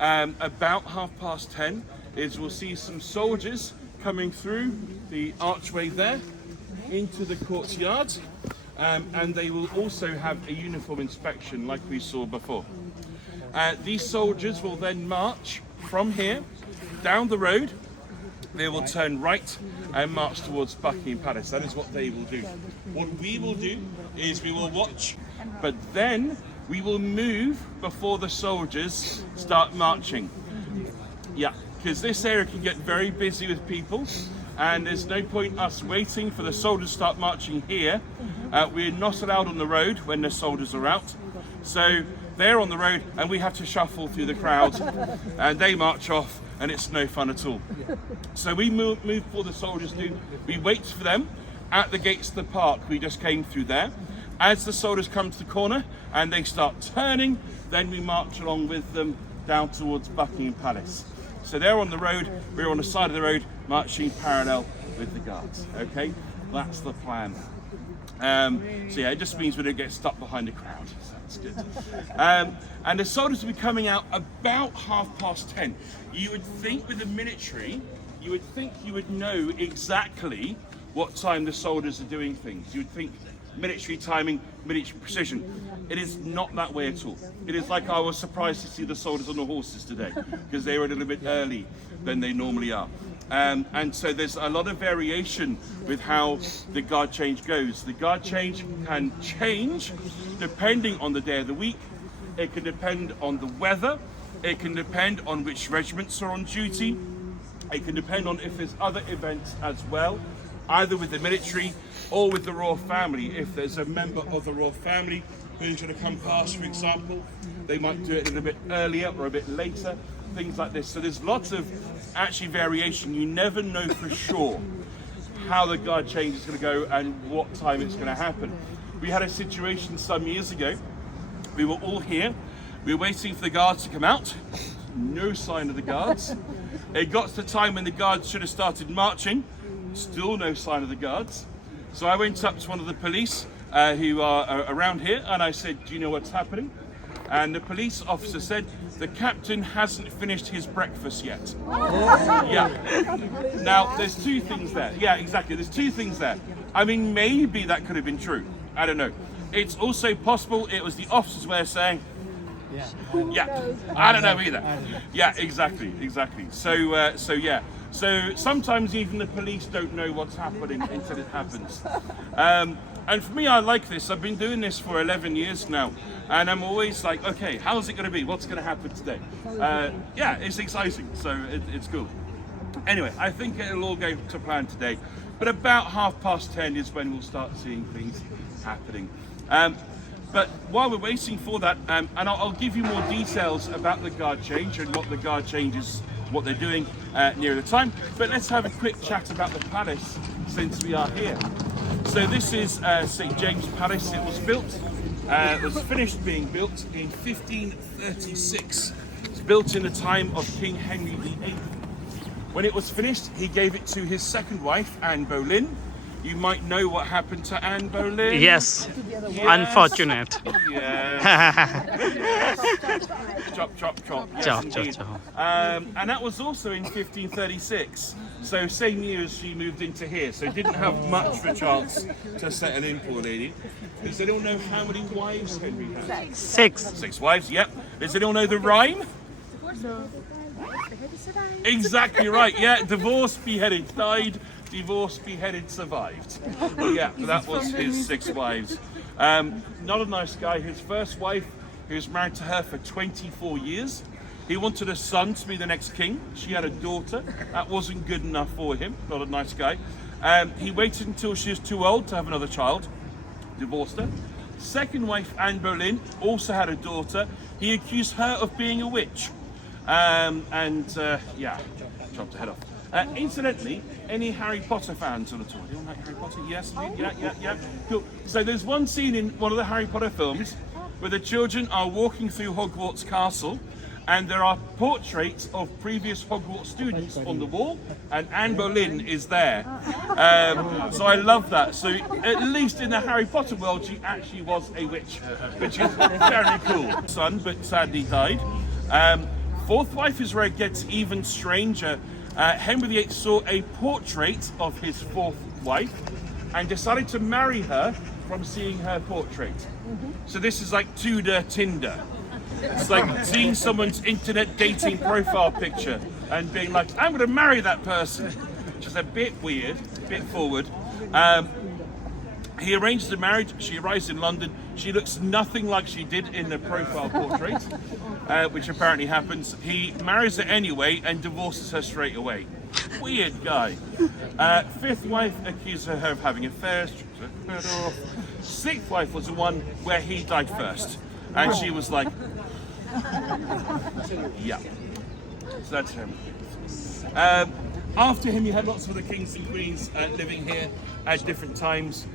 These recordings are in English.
about 10:30 is we'll see some soldiers coming through the archway there into the courtyard, and they will also have a uniform inspection like we saw before. These soldiers will then march from here down the road. They will turn right and march towards Buckingham Palace. That is what they will do. What we will do is we will watch, but then we will move before the soldiers start marching. Yeah, because this area can get very busy with people, and there's no point us waiting for the soldiers to start marching here. We're not allowed on the road when the soldiers are out. So they're on the road and we have to shuffle through the crowd and they march off, and it's no fun at all. So we move before the soldiers do. We wait for them at the gates of the park. We just came through there. As the soldiers come to the corner and they start turning, then we march along with them down towards Buckingham Palace. So they're on the road, we're on the side of the road, marching parallel with the guards. Okay, that's the plan. So yeah, it just means we don't get stuck behind the crowd. So that's good. And the soldiers will be coming out about 10:30. You would think with the military, you would know exactly what time the soldiers are doing things. You would think military timing, military precision. It is not that way at all. It is like I was surprised to see the soldiers on the horses today because they were a little bit early than they normally are. And so there's a lot of variation with how the guard change goes. The guard change can change depending on the day of the week. It can depend on the weather. It can depend on which regiments are on duty. It can depend on if there's other events as well, either with the military or with the royal family. If there's a member of the royal family who's going to come past, for example, they might do it a little bit earlier or a bit later, things like this. So there's lots of actually variation. You never know for sure how the guard change is going to go and what time it's going to happen. We had a situation some years ago. We were all here. We were waiting for the guards to come out. No sign of the guards. It got to the time when the guards should have started marching. Still no sign of the guards. So I went up to one of the police who are around here, and I said, "Do you know what's happening?" And the police officer said, "The captain hasn't finished his breakfast yet." Yeah. Now, there's two things there. Yeah, exactly. There's two things there. I mean, maybe that could have been true. I don't know. It's also possible it was the officer's way of saying, yeah, I don't know either. Yeah, exactly. So yeah. So sometimes even the police don't know what's happening until it happens. And for me, I like this. I've been doing this for 11 years now, and I'm always like, okay, how's it going to be? What's going to happen today? Yeah, it's exciting, so it's cool. Anyway, I think it'll all go to plan today, but about 10:30 is when we'll start seeing things happening. But while we're waiting for that, and I'll give you more details about the guard change and what the guard change is, what they're doing near the time. But let's have a quick chat about the palace since we are here. So this is St. James Palace. It was built, it was finished being built in 1536. It's built in the time of King Henry VIII. When it was finished, he gave it to his second wife, Anne Boleyn. You might know what happened to Anne Boleyn. Yes. Unfortunate. Chop, chop, chop. Yes, Chop. And that was also in 1536. So same year as she moved into here. So didn't have much of a chance to settle in, poor lady. Does anyone know how many wives Henry had? 6. 6 wives, yep. Does anyone know the rhyme? Exactly right, yeah. Divorced, beheaded, died. Divorced, beheaded, survived. Yeah, that was his 6 wives. Not a nice guy. His first wife, he was married to her for 24 years. He wanted a son to be the next king. She had a daughter. That wasn't good enough for him. Not a nice guy. He waited until she was too old to have another child. Divorced her. Second wife, Anne Boleyn, also had a daughter. He accused her of being a witch. Yeah, chopped her head off. Incidentally, any Harry Potter fans on the tour? Anyone like Harry Potter? Yes, yeah. Cool. So there's one scene in one of the Harry Potter films where the children are walking through Hogwarts Castle, and there are portraits of previous Hogwarts students on the wall, and Anne Boleyn is there. So I love that. So at least in the Harry Potter world, she actually was a witch, which is very cool. Son, but sadly died. fourth wife is where it gets even stranger. Henry VIII saw a portrait of his fourth wife and decided to marry her from seeing her portrait. So this is like Tudor Tinder. It's like seeing someone's internet dating profile picture and being like, I'm going to marry that person, which is a bit weird, a bit forward. He arranges the marriage. She arrives in London. She looks nothing like she did in the profile portrait, which apparently happens. He marries her anyway and divorces her straight away. Weird guy. Fifth wife accuses her of having affairs. Sixth wife was the one where he died first. And she was like, yeah. So that's him. After him, you had lots of the kings and queens living here at different times.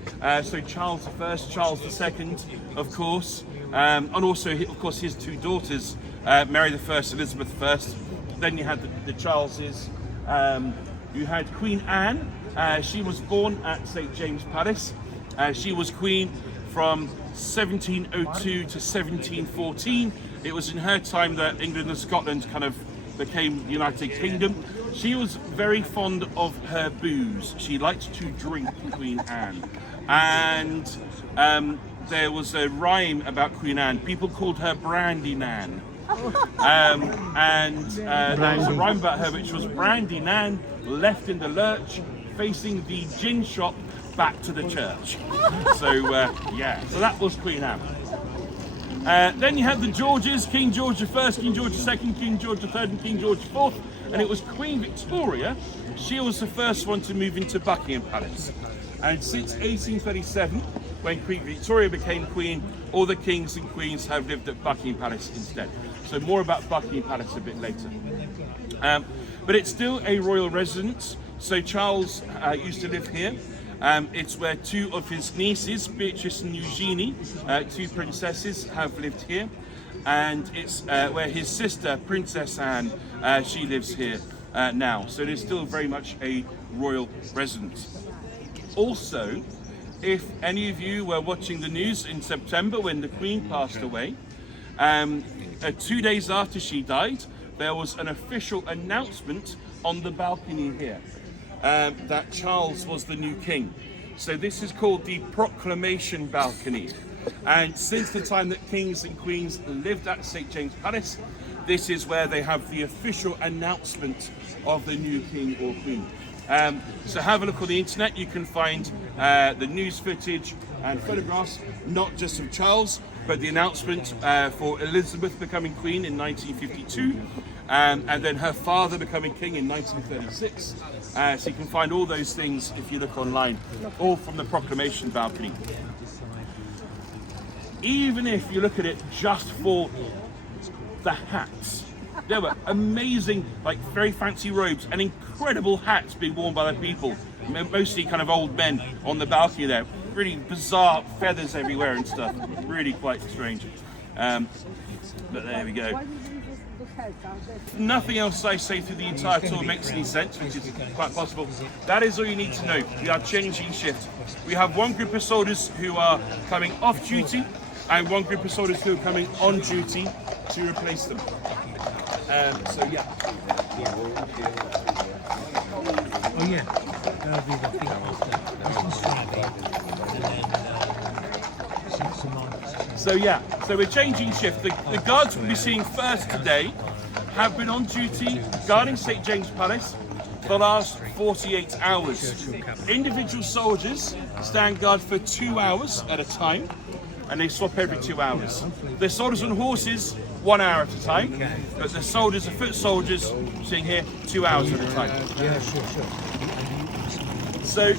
So Charles I, Charles II, of course, and also, of course, his two daughters, Mary I, Elizabeth I. Then you had the Charleses. You had Queen Anne. She was born at St. James Palace. She was queen from 1702 to 1714. It was in her time that England and Scotland kind of became United Kingdom. She was very fond of her booze. She liked to drink, Queen Anne. And there was a rhyme about Queen Anne. People called her Brandy Nan. There was a rhyme about her which was Brandy Nan left in the lurch, facing the gin shop back to the church. So yeah, so that was Queen Anne. Then you had the Georges, King George I, King George II, King George III and King George IV. And it was Queen Victoria. She was the first one to move into Buckingham Palace. And since 1837, when Queen Victoria became queen, all the kings and queens have lived at Buckingham Palace instead. So more about Buckingham Palace a bit later. But it's still a royal residence. So Charles used to live here. It's where two of his nieces, Beatrice and Eugenie, two princesses, have lived here. And it's where his sister, Princess Anne, she lives here now. So it is still very much a royal residence. Also, if any of you were watching the news in September when the Queen passed away, 2 days after she died, there was an official announcement on the balcony here that Charles was the new king. So this is called the Proclamation Balcony. And since the time that kings and queens lived at St. James Palace, this is where they have the official announcement of the new king or queen. So have a look on the internet. You can find the news footage and photographs, not just of Charles, but the announcement for Elizabeth becoming queen in 1952, and then her father becoming king in 1936. So you can find all those things if you look online, all from the Proclamation Balcony. Even if you look at it just for the hats, there were amazing, like very fancy robes and incredible hats being worn by the people, mostly kind of old men on the balcony there. Really bizarre feathers everywhere and stuff. Really quite strange. But there we go. Nothing else I say through the entire tour makes any sense, which is quite possible. That is all you need to know. We are changing shift. We have one group of soldiers who are coming off duty and one group of soldiers who are coming on duty to replace them. So yeah. Oh yeah, that'll be the thing. So yeah, so we're changing shift. The guards we'll be seeing first today have been on duty guarding St. James Palace for the last 48 hours. Individual soldiers stand guard for 2 hours at a time, and they swap every 2 hours. The soldiers on horses, 1 hour at a time, but the soldiers, the foot soldiers, sitting here 2 hours at a time. Yeah, sure. So,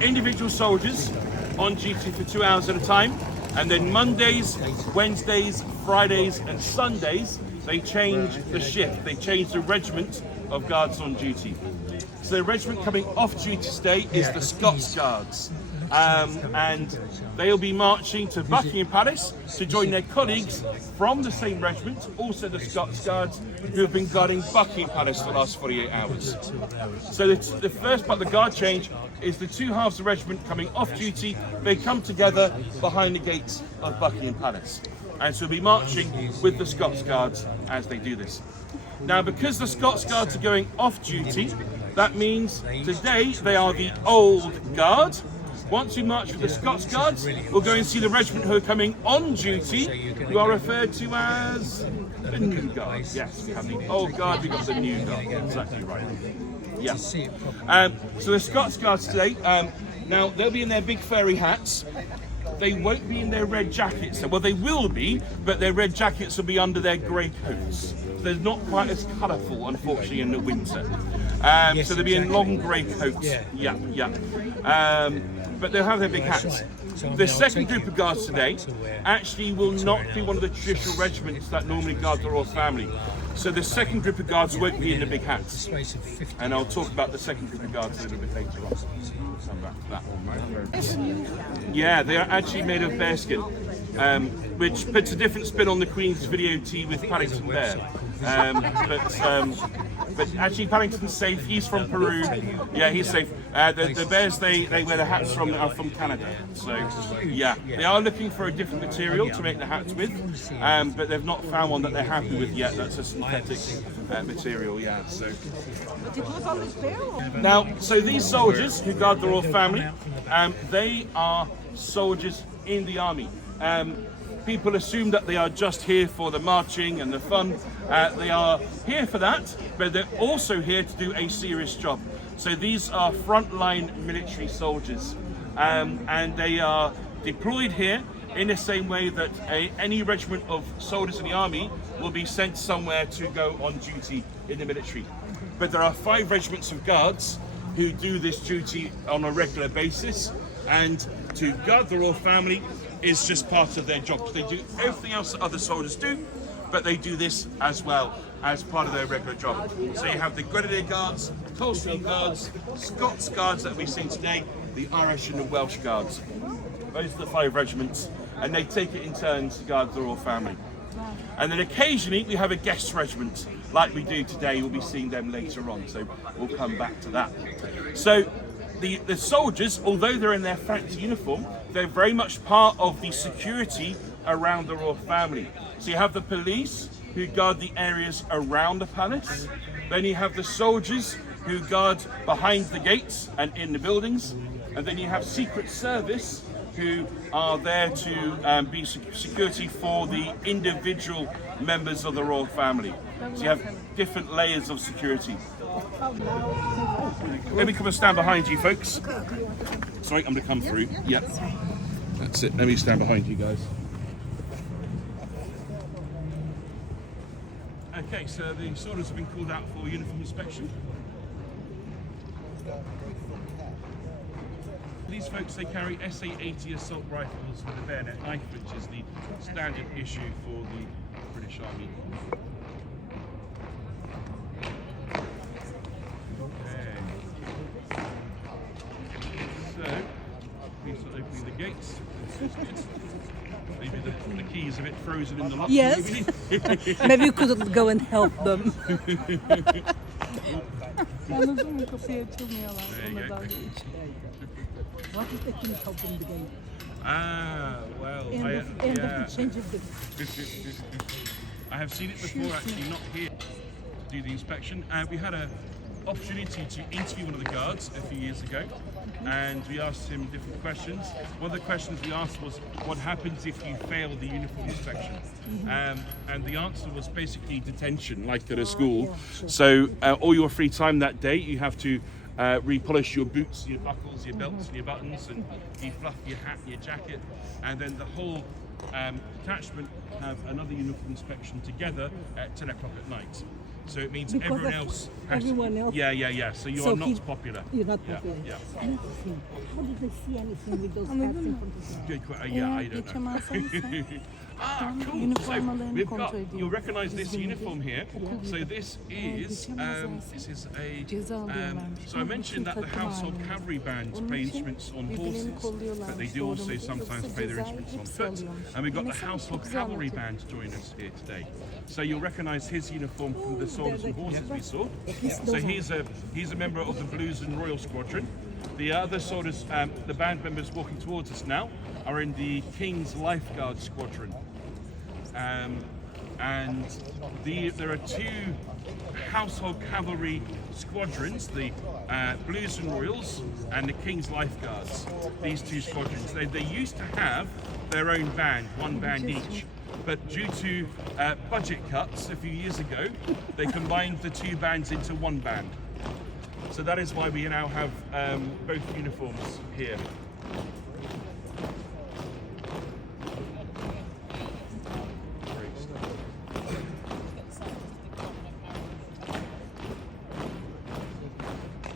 individual soldiers on duty for 2 hours at a time, and then Mondays, Wednesdays, Fridays, and Sundays, they change the shift. They change the regiment of guards on duty. So the regiment coming off duty today is the Scots Guards. And they'll be marching to Buckingham Palace to join their colleagues from the same regiment, also the Scots Guards, who have been guarding Buckingham Palace for the last 48 hours. So the first part of the guard change is the two halves of the regiment coming off duty. They come together behind the gates of Buckingham Palace. And so we'll be marching with the Scots Guards as they do this. Now, because the Scots Guards are going off duty, that means today they are the Old Guard. Once we march with the Scots Guards, we'll go and see the regiment who are coming on duty, who are referred to as the New Guard. Yes, we have the Old Guard, we've got the New Guard. Exactly right. Yeah. So the Scots Guards today, now they'll be in their big furry hats. They won't be in their red jackets. Well, they will be, but their red jackets will be under their grey coats. They're not quite as colourful, unfortunately, in the winter. So they'll be in long grey coats. Yeah. But they'll have their big hats. The second group of guards today actually will not be one of the traditional regiments that normally guard the royal family. So the second group of guards won't be in the big hats. And I'll talk about the second group of guards a little bit later on. Come back to that one. Yeah, they are actually made of bearskin, which puts a different spin on the Queen's video tea with Paddington Bear. But actually Paddington's safe. He's from Peru. Yeah, he's safe. The bears they wear the hats from are from Canada. So yeah, they are looking for a different material to make the hats with, but they've not found one that they're happy with yet. That's a synthetic material. Yeah. So now, so these soldiers who guard the royal family, they are soldiers in the army. People assume that they are just here for the marching and the fun. They are here for that, but they're also here to do a serious job. So these are frontline military soldiers, and they are deployed here in the same way that any regiment of soldiers in the army will be sent somewhere to go on duty in the military. But there are 5 regiments of guards who do this duty on a regular basis, and to guard the royal family is just part of their job. They do everything else that other soldiers do, but they do this as well as part of their regular job. So you have the Grenadier Guards, Coldstream Guards, Scots Guards that we've seen today, the Irish and the Welsh Guards. Those are the 5 regiments, and they take it in turns to guard the royal family. And then occasionally we have a guest regiment, like we do today. We'll be seeing them later on, so we'll come back to that. So the soldiers, although they're in their fancy uniform, they're very much part of the security around the royal family. So you have the police who guard the areas around the palace. Then you have the soldiers who guard behind the gates and in the buildings. And then you have Secret Service who are there to be security for the individual members of the royal family. So you have different layers of security. Let me come and stand behind you, folks. Sorry, I'm going to come through. Yep. That's it. Let me stand behind you guys. Okay, so the soldiers have been called out for uniform inspection. These folks, they carry SA-80 assault rifles with a bayonet knife, which is the standard issue for the British Army. So, please start opening the gates. Maybe the keys a bit frozen in the lock. Yes. Maybe you could go and help them. What is the key helping the game? Well, I have seen it before, actually, not here to do the inspection. We had an opportunity to interview one of the guards a few years ago, and we asked him different questions. One of the questions we asked was, what happens if you fail the uniform inspection? And the answer was basically detention, like at a school. So all your free time that day, you have to repolish your boots, your buckles, your belts, and your buttons, and you fluff your hat and your jacket, and then the whole detachment have another uniform inspection together at 10 o'clock at night. So it means Because everyone else has everyone else? Yeah. So you So are not popular. You're not popular. Yeah. Anything. How did they see anything with those hats in front of them? Good question. Yeah, I don't know. Cool. So we've got, you'll recognise this uniform here. So this is a so I mentioned that the household cavalry bands play instruments on horses, but they do also sometimes play their instruments on foot. And we've got the household cavalry band joining us here today. So you'll recognise his uniform from the soldiers and horses we saw. So he's a member of the Blues and Royal Squadron. The other soldiers, the band members walking towards us now, are in the King's Lifeguard Squadron. and there are two household cavalry squadrons, the Blues and Royals and the King's Lifeguards. These two squadrons, they used to have their own band, one band each, but due to budget cuts a few years ago, they combined the two bands into one band. So that is why we now have both uniforms here.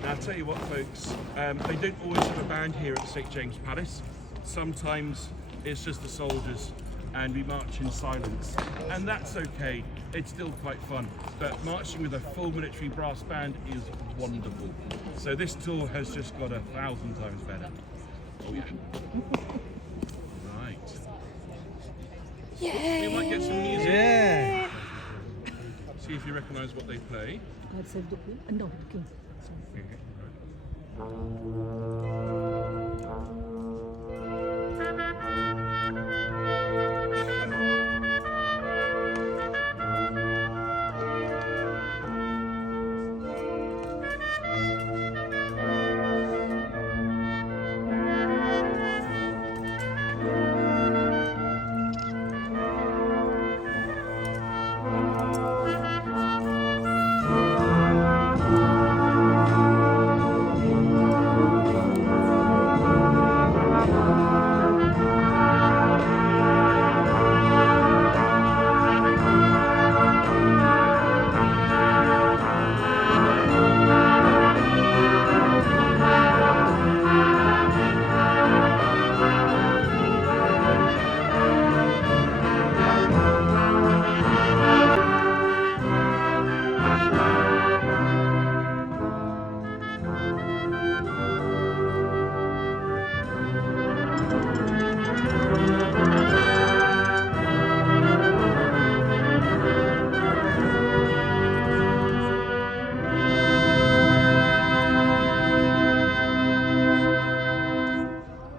Now I'll tell you what, folks, they don't always have a band here at St James Palace. Sometimes it's just the soldiers and we march in silence, and that's okay. It's still quite fun, but marching with a full military brass band is wonderful. So this tour has just got 1,000 times better. Oh yeah. Right. We might get some music. Yeah. See if you recognise what they play. God save the Queen. No, the King. Sorry.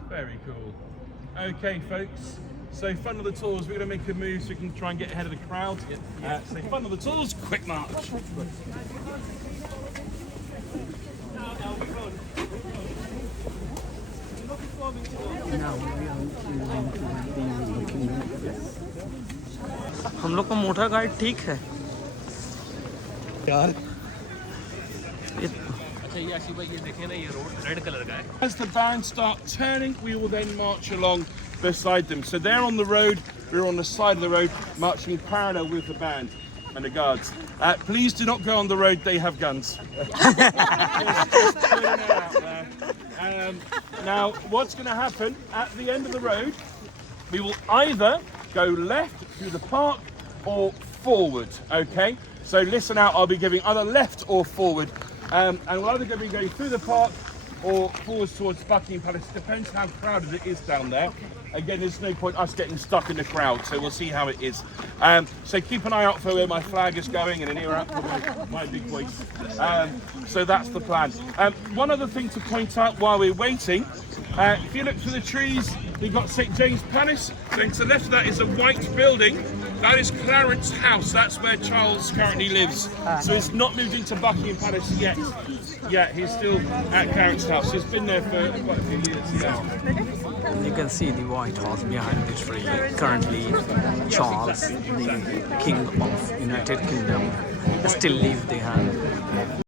Very cool. Okay, folks. So fun of the tours, we're going to make a move so we can try and get ahead of the crowd. So fun of the tours, quick march. हम लोग का motor guide ठीक है यार As the band start turning, we will then march along beside them. So they're on the road, we're on the side of the road, marching parallel with the band and the guards. Please do not go on the road, they have guns. Just putting it out there. Now, what's going to happen at the end of the road, we will either go left through the park or forward, okay? So listen out, I'll be giving either left or forward. And we're either going to be going through the park or forwards towards Buckingham Palace. Depends how crowded it is down there. Again, there's no point us getting stuck in the crowd, so we'll see how it is. So keep an eye out for where my flag is going and an ear out for my big voice. So that's the plan. One other thing to point out while we're waiting, if you look through the trees, we've got St James Palace. Then to the left of that is a white building. That is Clarence House. That's where Charles currently lives. So he's not moved into Buckingham Palace yet. Yeah, he's still at Clarence House. He's been there for quite a few years. Yeah. You can see the White House behind the tree. Currently, Charles, the King of United Kingdom, still live there.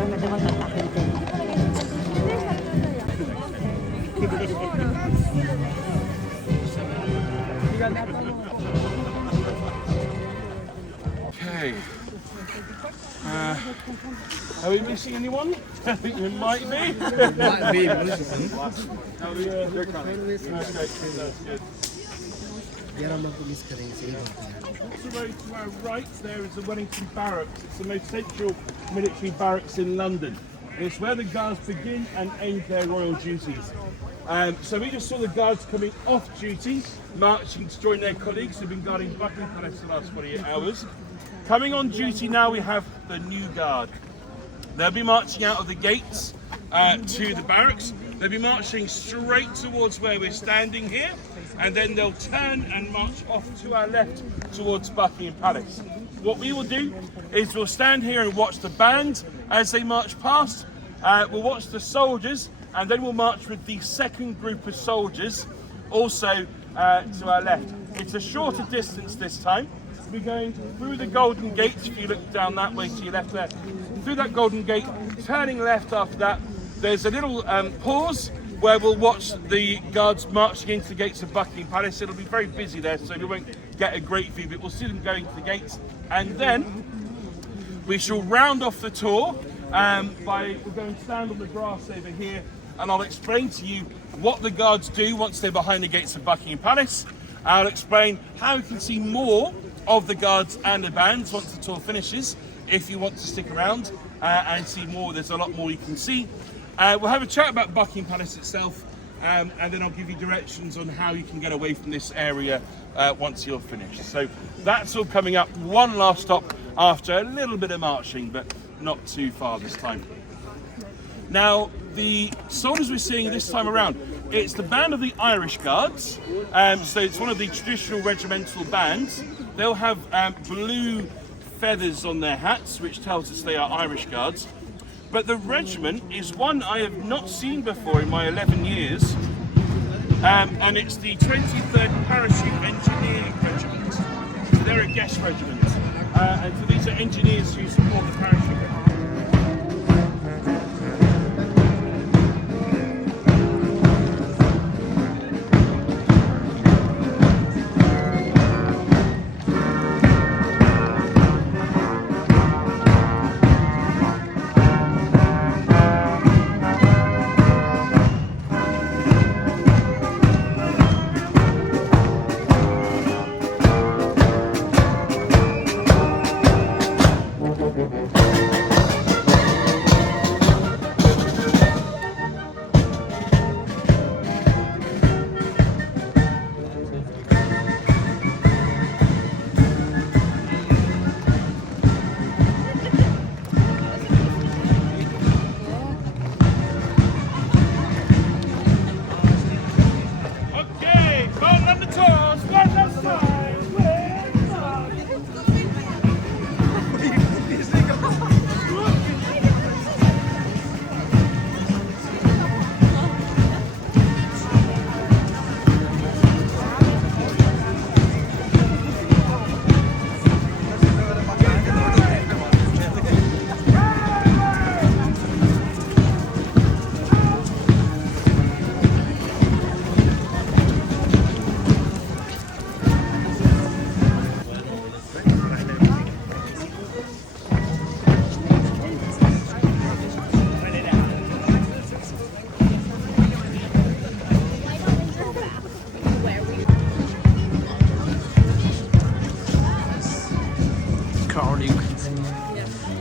Okay. Are we missing anyone? I think we might be. Might be losing. Across the road to our right there is the Wellington Barracks. It's the most central military barracks in London. It's where the guards begin and end their royal duties. So we just saw the guards coming off duty, marching to join their colleagues who've been guarding Buckingham Palace for the last 48 hours. Coming on duty now, we have the new guard. They'll be marching out of the gates to the barracks. They'll be marching straight towards where we're standing here, and then they'll turn and march off to our left towards Buckingham Palace. What we will do is we'll stand here and watch the band as they march past. We'll watch the soldiers, and then we'll march with the second group of soldiers also to our left. It's a shorter distance this time. We're going through the Golden Gate, if you look down that way to your left there, through that Golden Gate, turning left after that. There's a little pause where we'll watch the guards marching into the gates of Buckingham Palace. It'll be very busy there, so we won't get a great view, but we'll see them going to the gates. And then we shall round off the tour we're going to stand on the grass over here, and I'll explain to you what the guards do once they're behind the gates of Buckingham Palace. I'll explain how you can see more of the guards and the bands once the tour finishes. If you want to stick around and see more, there's a lot more you can see. We'll have a chat about Buckingham Palace itself, and then I'll give you directions on how you can get away from this area once you're finished. So that's all coming up. One last stop after a little bit of marching, but not too far this time. Now, the soldiers we're seeing this time around, it's the band of the Irish Guards. So it's one of the traditional regimental bands. They'll have blue feathers on their hats, which tells us they are Irish Guards. But the regiment is one I have not seen before in my 11 years. And it's the 23rd Parachute Engineer Regiment. So they're a guest regiment. And so these are engineers who support the parachute regiment.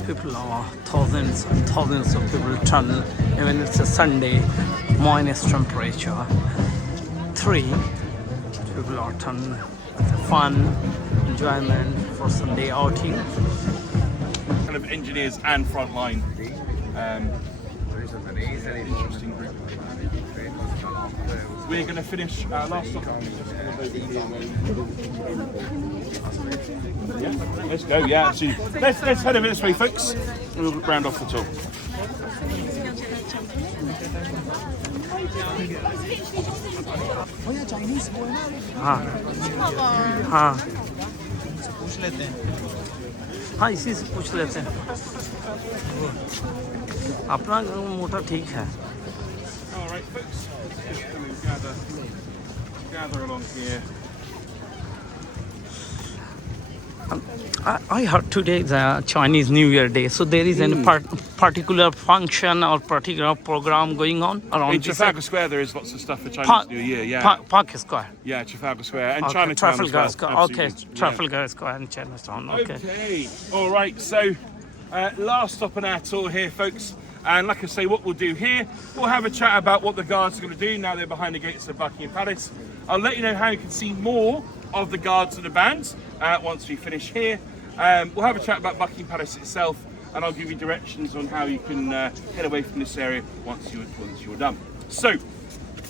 People are thousands and thousands of people tunnel, even it's a Sunday, minus temperature 3. People are tunnel. It's fun, enjoyment for Sunday outing. Kind of engineers and frontline. Interesting group. We're going to finish our last stop. Yeah, let's go. Yeah, absolutely. Let's head over this way, folks. We'll round off the tour. हाँ हाँ इसी से पूछ लेते हैं अपना मोटा ठीक है All right, folks. Let's just come and gather along here. I heard today is a Chinese New Year day, so there is any particular function or particular program going on around In this Trafalgar Square, there is lots of stuff for Chinese New Year. Yeah, Park Square. yeah, Trafalgar Square and Okay, Chinatown Trafalgar as well. Square. Okay, Absolutely. Trafalgar Square and Chinatown. Okay. Okay. All right. So, last stop on our tour here, folks. And like I say, what we'll do here, we'll have a chat about what the guards are going to do now they're behind the gates of Buckingham Palace. I'll let you know how you can see more of the guards and the bands once we finish here. We'll have a chat about Buckingham Palace itself, and I'll give you directions on how you can head away from this area once you're done. So,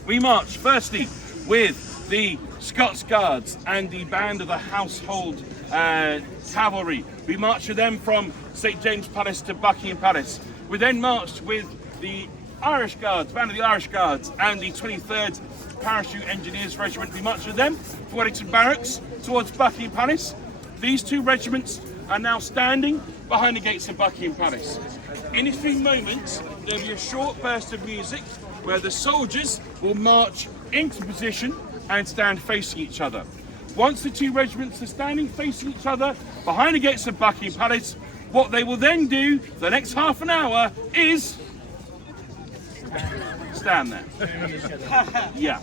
we march firstly with the Scots Guards and the band of the Household Cavalry. We march with them from St James Palace to Buckingham Palace. We then marched with the Irish Guards, band of the Irish Guards, and the 23rd Parachute Engineers Regiment. We marched with them to Wellington Barracks towards Buckingham Palace. These two regiments are now standing behind the gates of Buckingham Palace. In a few moments, there'll be a short burst of music where the soldiers will march into position and stand facing each other. Once the two regiments are standing facing each other behind the gates of Buckingham Palace, what they will then do for the next half an hour is stand there. Yeah,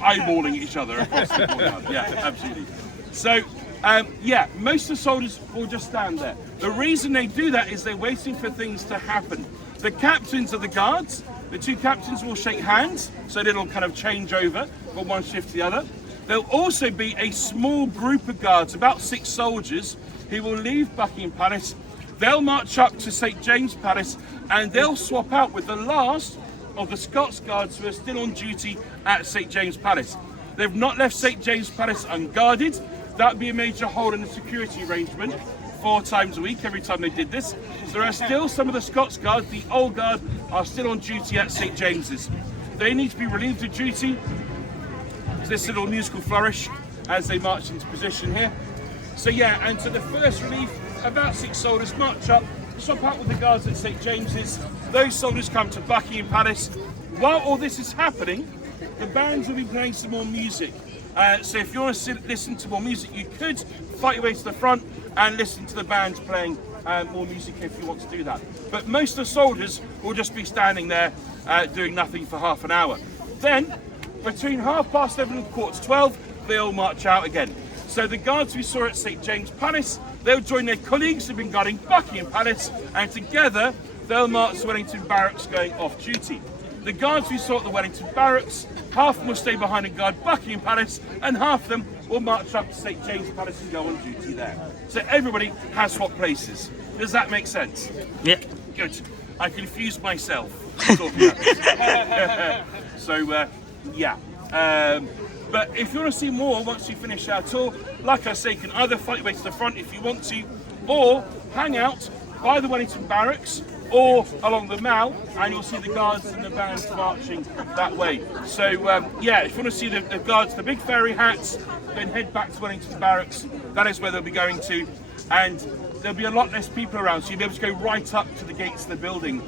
eyeballing each other across the courtyard. Yeah, absolutely. So, most of the soldiers will just stand there. The reason they do that is they're waiting for things to happen. The captains of the guards, the two captains will shake hands, so it'll kind of change over from one shift to the other. There'll also be a small group of guards, about 6 soldiers, who will leave Buckingham Palace. They'll march up to St James Palace and they'll swap out with the last of the Scots Guards who are still on duty at St James Palace. They've not left St James Palace unguarded. That would be a major hole in the security arrangement 4 times a week, every time they did this. So there are still some of the Scots Guards, the old guard, are still on duty at St James's. They need to be relieved of duty. This little musical flourish as they march into position here. So and to the first relief, about 6 soldiers march up, swap out with the guards at St James's. Those soldiers come to Buckingham Palace. While all this is happening, the bands will be playing some more music. So if you want to listen to more music, you could fight your way to the front and listen to the bands playing more music if you want to do that. But most of the soldiers will just be standing there doing nothing for half an hour. Then, between 11:30 and 11:45, they'll march out again. So the guards we saw at St James Palace, they'll join their colleagues who've been guarding Buckingham Palace, and together they'll march to Wellington Barracks going off duty. The guards we saw at the Wellington Barracks, half of them will stay behind and guard Buckingham Palace, and half of them will march up to St James Palace and go on duty there. So everybody has swapped places. Does that make sense? Yeah. Good. I confused myself. Talking about this. So, but if you want to see more once you finish our tour, like I say, you can either fight your way to the front if you want to, or hang out by the Wellington Barracks or along the Mall, and you'll see the guards and the bands marching that way. So if you want to see the guards, the big fairy hats, then head back to Wellington Barracks. That is where they'll be going to, and there'll be a lot less people around, so you'll be able to go right up to the gates of the building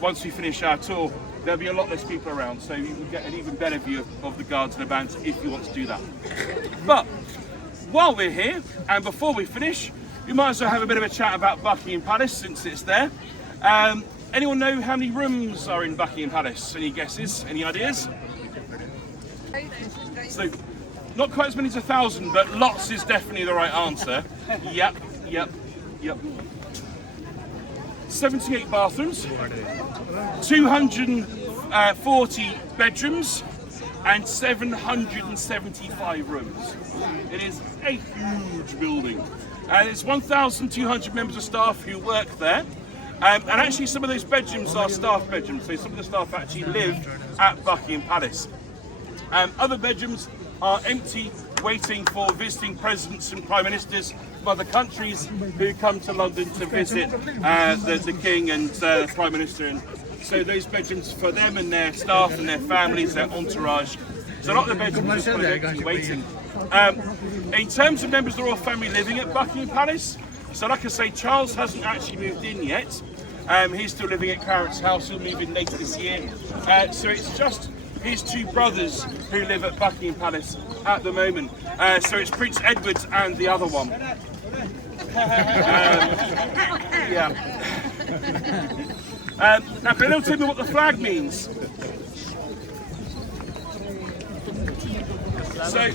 once we finish our tour. There'll be a lot less people around, so you will get an even better view of the guards and the bands if you want to do that. But while we're here, and before we finish, we might as well have a bit of a chat about Buckingham Palace since it's there. Anyone know how many rooms are in Buckingham Palace? Any guesses? Any ideas? So, not quite as many as 1,000, but lots is definitely the right answer. Yep. 78 bathrooms, 240 bedrooms, and 775 rooms. It is a huge building. And it's 1,200 members of staff who work there. And actually some of those bedrooms are staff bedrooms, so some of the staff actually live at Buckingham Palace. Other bedrooms are empty, waiting for visiting presidents and prime ministers from other countries who come to London to visit the King and the Prime Minister. And so those bedrooms for them and their staff and their families, their entourage. So a lot of the bedrooms are empty, waiting. In terms of members of the royal family living at Buckingham Palace, So like I say, Charles hasn't actually moved in yet. He's still living at Clarence House. He'll move in later this year. So it's just his two brothers who live at Buckingham Palace at the moment. So it's Prince Edward and the other one. Yeah. Now, can anyone tell me what the flag means? So,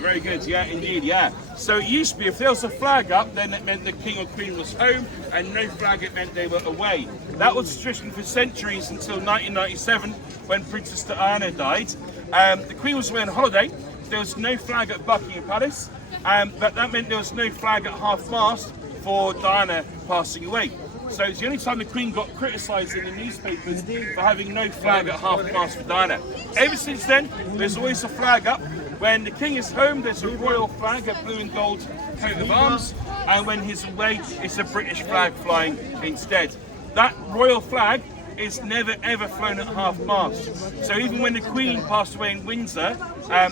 very good. Yeah, indeed. Yeah. So it used to be if there was a flag up, then it meant the king or queen was home, and no flag, it meant they were away. That was tradition for centuries until 1997, when Princess Diana died. The queen was away on holiday. There was no flag at Buckingham Palace, but that meant there was no flag at half-mast for Diana passing away. So it's the only time the Queen got criticised in the newspapers for having no flag at half-mast for Diana. Ever since then, there's always a flag up. When the King is home, there's a royal flag, a blue and gold coat of arms, and when he's away, it's a British flag flying instead. That royal flag is never ever flown at half-mast. So even when the Queen passed away in Windsor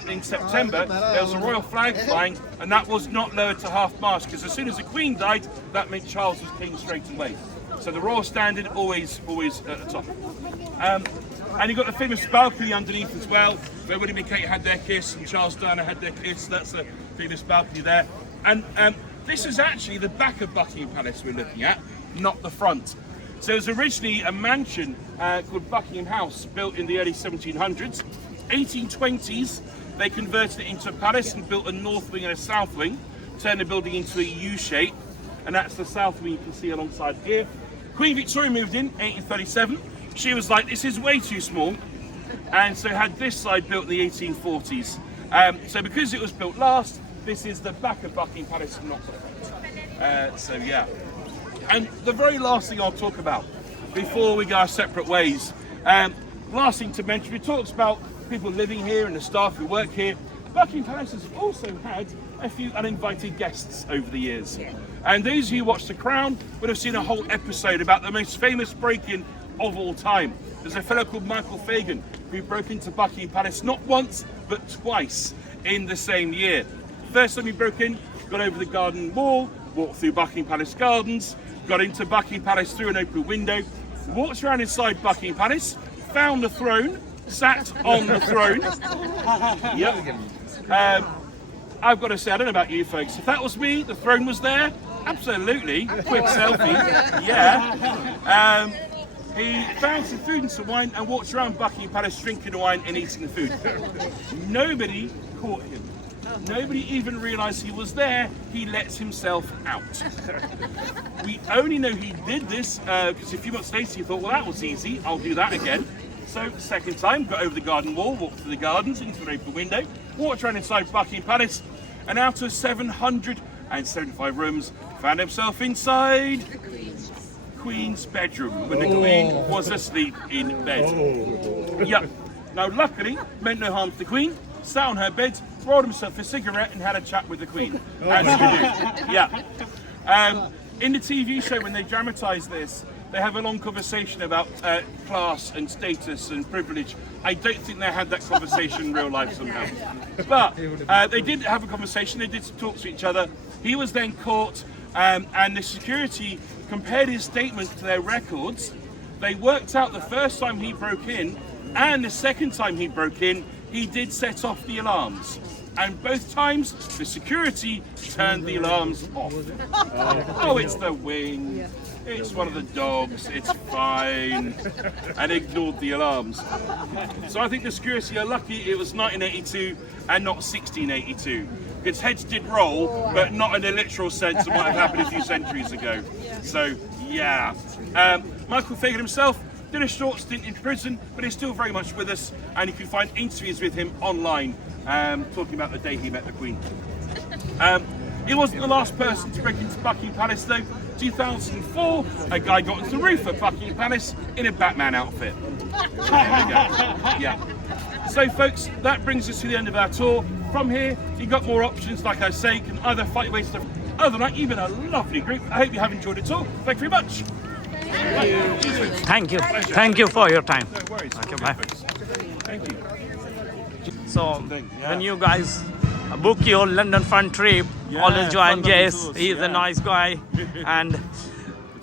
in September, there was a royal flag flying, and that was not lowered to half-mast, because as soon as the Queen died, that meant Charles was king straight away. So the royal standard always at the top. And you've got the famous balcony underneath as well, where William and Kate had their kiss and Charles and Diana had their kiss. That's the famous balcony there. And this is actually the back of Buckingham Palace we're looking at, not the front. So it was originally a mansion called Buckingham House, built in the early 1700s. 1820s, they converted it into a palace and built a north wing and a south wing, turned the building into a U shape, and that's the south wing you can see alongside here. Queen Victoria moved in 1837. She was like, this is way too small, and so had this side built in the 1840s. So because it was built last, this is the back of Buckingham Palace, not the front. So yeah. And the very last thing I'll talk about before we go our separate ways, last thing to mention, we talked about people living here and the staff who work here. Buckingham Palace has also had a few uninvited guests over the years. And those who watched The Crown would have seen a whole episode about the most famous break-in of all time. There's a fellow called Michael Fagan who broke into Buckingham Palace not once, but twice in the same year. First time he broke in, got over the garden wall, walked through Buckingham Palace gardens, got into Buckingham Palace through an open window, walked around inside Buckingham Palace, found the throne, sat on the throne. Yep. I've got to say, I don't know about you folks, if that was me, the throne was there, absolutely. Quick selfie, yeah. He found some food and some wine and walked around Buckingham Palace drinking the wine and eating the food. Nobody caught him. Nobody even realised he was there. He lets himself out. We only know he did this because a few months later he thought, well, that was easy, I'll do that again. So second time, got over the garden wall, walked through the gardens into an open window, walked around inside Buckingham Palace, and out of 775 rooms, found himself inside Queen's bedroom when the Queen was asleep in bed. Yeah. Now luckily, meant no harm to the Queen, sat on her bed, rolled himself a cigarette and had a chat with the Queen. As you do. Yeah. In the TV show, when they dramatise this, they have a long conversation about class and status and privilege. I don't think they had that conversation in real life somehow. But they did have a conversation, they did talk to each other. He was then caught and the security compared his statements to their records. They worked out the first time he broke in and the second time he broke in, he did set off the alarms. And both times, the security turned the alarms off. Oh, it's the wind, it's one of the dogs, it's fine, and ignored the alarms. So I think the security are lucky it was 1982 and not 1682. Its heads did roll, but not in a literal sense. It might have happened a few centuries ago. So, yeah. Michael Fagan himself did a short stint in prison, but he's still very much with us, and you can find interviews with him online, talking about the day he met the Queen. He wasn't the last person to break into Buckingham Palace though. 2004, a guy got into the roof of Buckingham Palace in a Batman outfit. There we go. Yeah. So folks, that brings us to the end of our tour. From here, you've got more options, like I say, you can either fight your way to. Other than that, you've been a lovely group. I hope you have enjoyed it all. Thank you very much. Thank you. Thank you for your time. No worries. Okay, bye. Thank you. So when you guys book your London fun trip, Yeah, always join fun London Jess. tours, He's yeah. a nice guy, and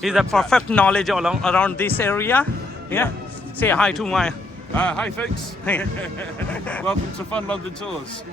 he's a perfect knowledge around this area. Yeah. Say hi to my. Hi folks. Welcome to Fun London Tours.